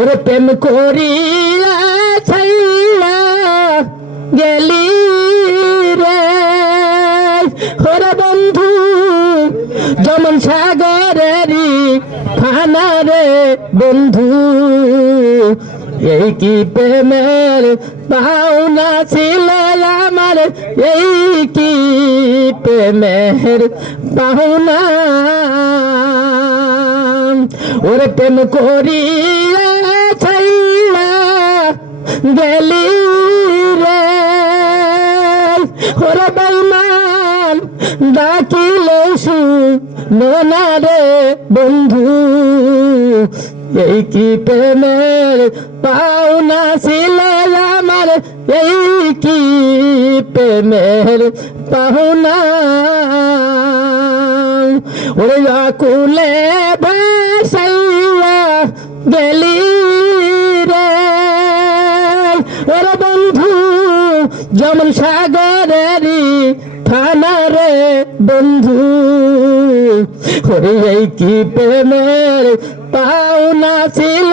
ওরে প্রেম করিয়া ছাইয়া গেলি রে। ওরে বন্ধু, যেমন সাগরেরই খানা রে বন্ধু, এই কি প্রেমের পাওনা ছিল আমার? এই কি প্রেমের পাওনা? ওরে প্রেম করিয়া গেলি রে ওরে বেইমান ডাকিলে না রে বন্ধু। এই কি প্রেমের পাওনা ছিল আমার, এই কি প্রেমের পাওনা? ওরে আকুলে ভাসাইয়া গেলি যেমন সাগরেরই থানা রে বন্ধু হরি কি প্রেমের পাওনা ছিল?